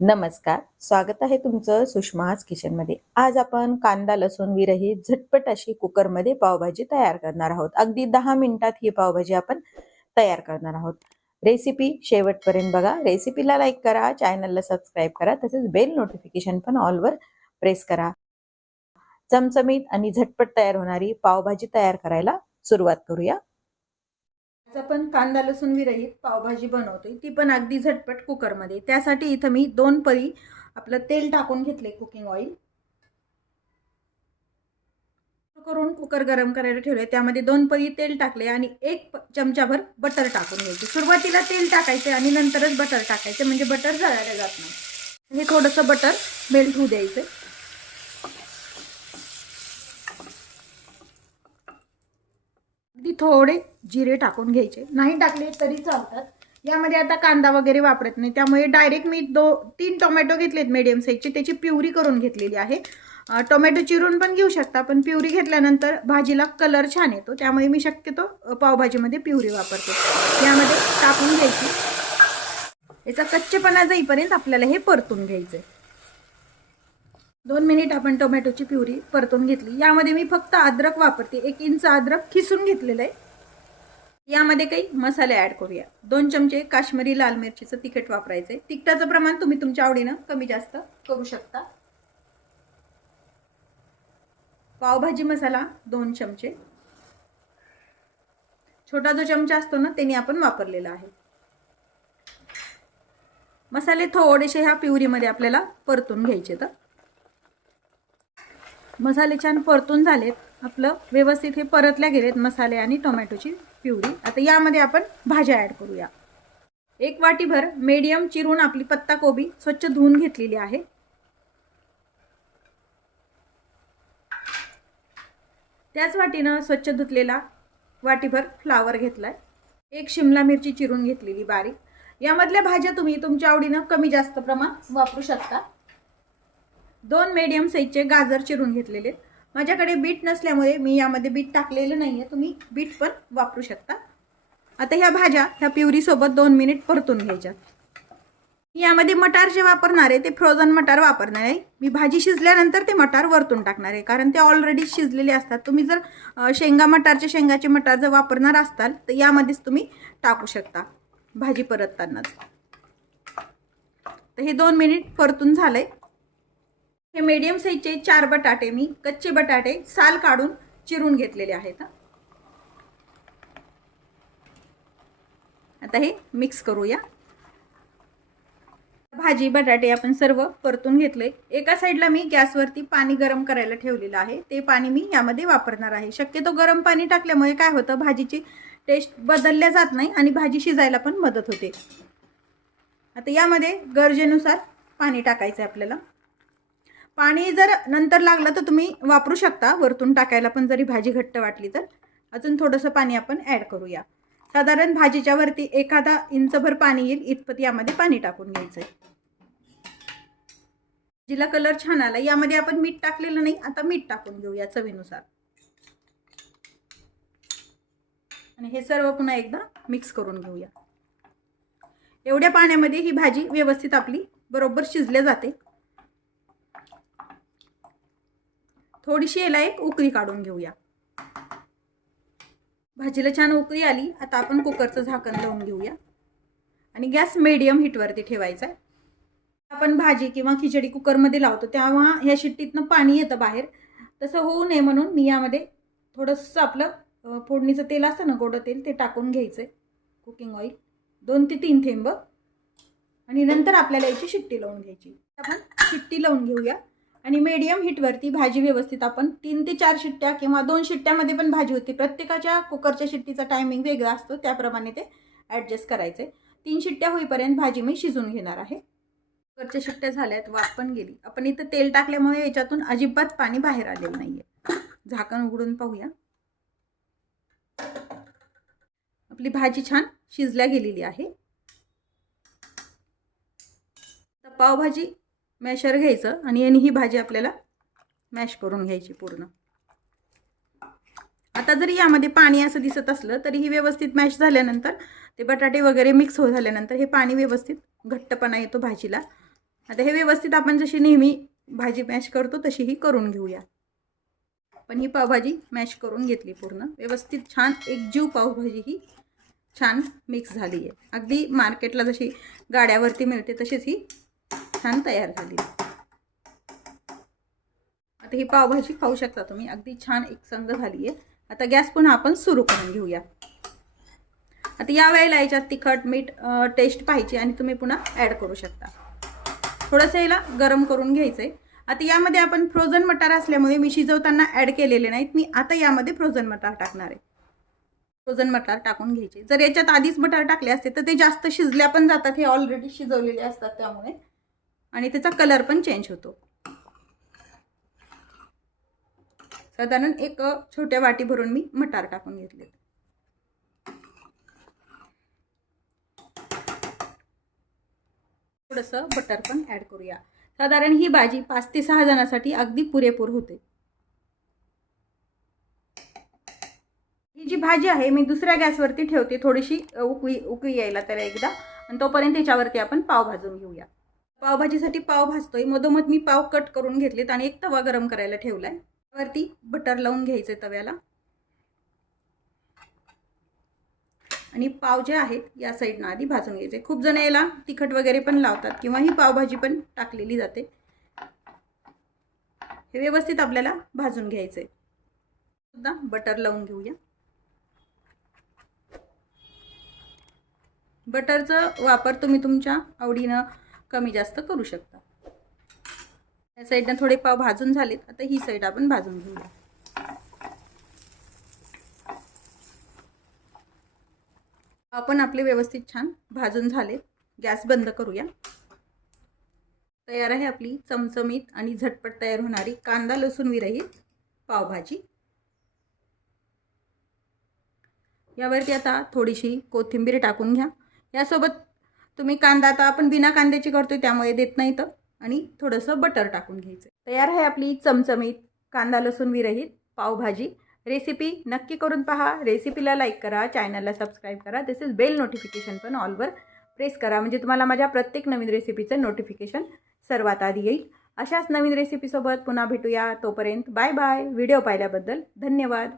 नमस्कार. स्वागत आहे तुमचं सुषमाज किचनमध्ये. आज आपण कांदा लसूण विरहित झटपट अशी कुकरमध्ये पावभाजी तयार करणार आहोत. अगदी दहा मिनिटात ही पावभाजी आपण तयार करणार आहोत. रेसिपी शेवटपर्यंत बघा. रेसिपीला लाईक करा चॅनलला सबस्क्राईब करा तसेच बेल नोटिफिकेशन पण ऑलवर प्रेस करा. चमचमीत आणि झटपट तयार होणारी पावभाजी तयार करायला सुरुवात करूया. आज आपण कांदा लसूण विरहित पावभाजी बनवतोय. ती पण अगदी झटपट कुकरमध्ये. त्यासाठी इथं मी दोन परी आपलं तेल टाकून घेतले कुकिंग ऑइल करून कुकर गरम करायला ठेवले त्यामध्ये दोन परी तेल टाकले आणि एक चमच्याभर चमचाभर बटर टाकून घ्यायचे. सुरुवातीला तेल टाकायचे आणि नंतरच बटर टाकायचे. म्हणजे बटर जळायला जात नाही. हे थोडंसं बटर मेल्ट होऊ द्यायचं. थोडे जिरे टाकून घ्यायचे. नाही टाकले तरी चालतात. यामध्ये आता कांदा वगैरे वापरत नाही. त्यामुळे डायरेक्ट मी दो तीन टोमॅटो घेतलेत मीडियम साईजचे त्याची प्युरी करून घेतलेली आहे. टोमॅटो चिरून पण घेऊ शकता पण प्युरी घेतल्यानंतर भाजीला कलर छान येतो. त्यामुळे मी शक्यतो पावभाजीमध्ये प्युरी वापरते. यामध्ये टाकून घ्यायची. याचा कच्चेपणा जाईपर्यंत आपल्याला हे परतून घ्यायचं आहे दोन मिनिट आपण टोमॅटोची प्युरी परतून घेतली. यामध्ये मी फक्त अद्रक वापरते. एक इंच अद्रक खिसून घेतलेलं आहे. यामध्ये काही मसाले ॲड करूया. दोन चमचे काश्मीरी लाल मिरचीचं तिखट वापरायचं आहे तिखटाचं प्रमाण तुम्ही तुमच्या आवडीनं कमी जास्त करू शकता. पावभाजी मसाला दोन चमचे. छोटा जो चमचा असतो ना त्याने आपण वापरलेला आहे. मसाले थोडेसे ह्या प्युरीमध्ये आपल्याला परतून घ्यायचे तर. मसाले छान परतून झालेत. आपलं व्यवस्थित हे परतल्या गेलेत मसाले आणि टोमॅटोची प्युरी. आता यामध्ये आपण भाज्या ॲड करूया. एक वाटीभर मीडियम चिरून आपली पत्ता कोबी स्वच्छ धुवून घेतलेली आहे. त्याच वाटीनं स्वच्छ धुतलेला वाटीभर फ्लावर घेतलाय. एक शिमला मिरची चिरून घेतलेली बारीक. यामधल्या भाज्या तुम्ही तुमच्या आवडीनं कमी जास्त प्रमाण वापरू शकता. दोन मीडियम साईजचे गाजर चिरून घेतलेले. आहेत. माझ्याकडे बीट नसल्यामुळे मी यामध्ये बीट टाकलेलं नाही आहे तुम्ही बीट पण वापरू शकता. आता ह्या भाज्या ह्या प्युरीसोबत दोन मिनिट परतून घ्यायच्या. यामध्ये मटार जे वापरणार आहे ते फ्रोझन मटार वापरणार आहे. मी भाजी शिजल्यानंतर ते मटार वरतून टाकणार आहे. कारण ते ऑलरेडी शिजलेले असतात. तुम्ही जर शेंगा मटारचे शेंगाचे मटार जर वापरणार असाल तर यामध्येच तुम्ही टाकू शकता भाजी परततानाच. तर हे दोन मिनिट परतून झालंय. हे मीडियम साईजचे चार बटाटे मी कच्चे बटाटे साल काढून चिरून घेतलेले आहेत. आता हे मिक्स करूया. भाजी बटाटे आपण सर्व परतून घेतले. एका साईडला मी गॅसवरती पाणी गरम करायला ठेवलेलं आहे. ते पाणी मी यामध्ये वापरणार आहे. शक्यतो गरम पाणी टाकल्यामुळे काय होतं भाजीची टेस्ट बदलल्या जात नाही आणि भाजी शिजायला पण मदत होते. आता यामध्ये गरजेनुसार पाणी टाकायचं आहे आपल्याला. पाणी जर नंतर लागलं तर तुम्ही वापरू शकता. वरतून टाकायला पण जरी भाजी घट्ट वाटली तर. अजून थोडंसं पाणी आपण ॲड करूया. साधारण भाजीच्या वरती एखादा इंचभर पाणी येईल. इतपत यामध्ये पाणी टाकून घ्यायचं आहे जिला कलर छान आला. यामध्ये आपण मीठ टाकलेलं नाही. आता मीठ टाकून घेऊया चवीनुसार. आणि हे सर्व पुन्हा एकदा मिक्स करून घेऊया. एवढ्या पाण्यामध्ये ही भाजी व्यवस्थित आपली बरोबर शिजल्या जाते. थोडीशी याला एक उकरी काढून घेऊया. भाजीला छान उकरी आली. आता आपण कुकरचं झाकण लावून घेऊया. आणि गॅस मिडियम हीटवरती ठेवायचा आहे. आपण भाजी किंवा खिचडी कुकरमध्ये लावतो तेव्हा ह्या शिट्टीतनं पाणी येतं बाहेर. तसं होऊ नये म्हणून मी यामध्ये थोडंसं आपलं फोडणीचं तेल असतं ना गोडं तेल ते टाकून घ्यायचं आहे कुकिंग ऑइल दोन ते तीन थेंब. आणि नंतर आपल्याला याची शिट्टी लावून घ्यायची. आपण शिट्टी लावून घेऊया. आणि मीडियम हीटवरती भाजी व्यवस्थित आपण तीन ते चार शिट्ट्या किंवा दोन शिट्ट्यामध्ये पण भाजी होती. प्रत्येकाच्या कुकरच्या शिट्टीचा टायमिंग वेगळा असतो त्याप्रमाणे ते ॲडजस्ट करायचे. तीन शिट्ट्या होईपर्यंत भाजी मी शिजून घेणार आहे. कुकरच्या शिट्ट्या झाल्या आहेत वाफ पण गेली. आपण इथं तेल टाकल्यामुळे याच्यातून अजिबात पाणी बाहेर आलेलं नाही आहे झाकण उघडून पाहूया. आपली भाजी छान शिजल्या गेलेली आहे. पावभाजी मॅशर घ्यायचं आणि याने ही भाजी आपल्याला मॅश करून घ्यायची पूर्ण. आता जरी यामध्ये पाणी असं दिसत असलं तरी ही व्यवस्थित मॅश झाल्यानंतर ते बटाटे वगैरे मिक्स हो झाल्यानंतर हे पाणी व्यवस्थित घट्टपणा येतो भाजीला. आता हे व्यवस्थित आपण जशी नेहमी भाजी मॅश करतो तशी ही करून घेऊया. पण ही पावभाजी मॅश करून घेतली पूर्ण. व्यवस्थित छान एकजीव पावभाजी ही छान मिक्स झाली आहे. अगदी मार्केटला जशी गाड्यावरती मिळते तशीच ही छान तयार झाली. आता ही पावभाजी खाऊ शकता तुम्ही. अगदी छान एकसंग झाली आहे आता गॅस पुन्हा आपण सुरू करून घेऊया. आता या वेळेला याच्यात तिखट मीठ टेस्ट पाहिजे आणि तुम्ही पुन्हा ॲड करू शकता. थोडंसं याला गरम करून घ्यायचं आहे आता यामध्ये आपण फ्रोझन मटार असल्यामुळे मी शिजवताना ॲड केलेले नाहीत. मी आता यामध्ये फ्रोझन मटार टाकणार आहे. फ्रोझन मटार टाकून घ्यायचे. जर याच्यात आधीच मटार टाकले असते तर ते जास्त शिजल्या पण जातात. हे ऑलरेडी शिजवलेले असतात त्यामुळे. आणि त्याचा कलर पण चेंज होतो. साधारण एक छोट्या वाटी भरून मी मटार टाकून घेतले थोडंसं बटर पण ॲड करूया. साधारण ही भाजी पाच ते सहा जणांसाठी अगदी पुरेपूर होते. ही जी भाजी आहे मी दुसऱ्या गॅसवरती ठेवते थोडीशी उकळी उकळी यायला त्याला एकदा. आणि तोपर्यंत त्याच्यावरती आपण पाव भाजून घेऊया. पावभाजीसाठी पाव भाजतोय. मधोमध मी पाव कट करून घेतलेत आणि एक तवा गरम करायला ठेवलाय. वरती बटर लावून घ्यायचे तव्याला. आणि पाव जे आहेत या साईडनं आधी भाजून घ्यायचे खूप जण याला तिखट वगैरे पण लावतात किंवा ही पावभाजी पण टाकलेली जाते. हे व्यवस्थित आपल्याला भाजून घ्यायचे सुद्धा बटर लावून घेऊया. बटरचा वापर तुम्ही तुमच्या आवडीनं कमी जास्त करू शकता. या साईडनं थोडे पाव भाजून झालेत. आता ही साईड आपण भाजून घेऊया. आपण आपले व्यवस्थित छान भाजून झाले गॅस बंद करूया. तयार आहे आपली चमचमीत आणि झटपट तयार होणारी कांदा लसूण विरहित पावभाजी. यावरती आता थोडीशी कोथिंबीर टाकून घ्या. यासोबत तुम्ही कांदा आता आपण बिना कांद्याची करतो त्यामुळे देत नाही तर. आणि थोडंसं बटर टाकून घ्यायचं. तयार आहे आपली चमचमीत कांदा लसूण विरहित पावभाजी. रेसिपी नक्की करून पहा. रेसिपीला लाईक करा. चॅनलला सबस्क्राईब करा. तसेच बेल नोटिफिकेशन पण ऑलवर प्रेस करा. म्हणजे तुम्हाला माझ्या प्रत्येक नवीन रेसिपीचं नोटिफिकेशन सर्वात आधी येईल. अशाच नवीन रेसिपीसोबत पुन्हा भेटूया. तोपर्यंत बाय बाय व्हिडिओ पाहिल्याबद्दल धन्यवाद.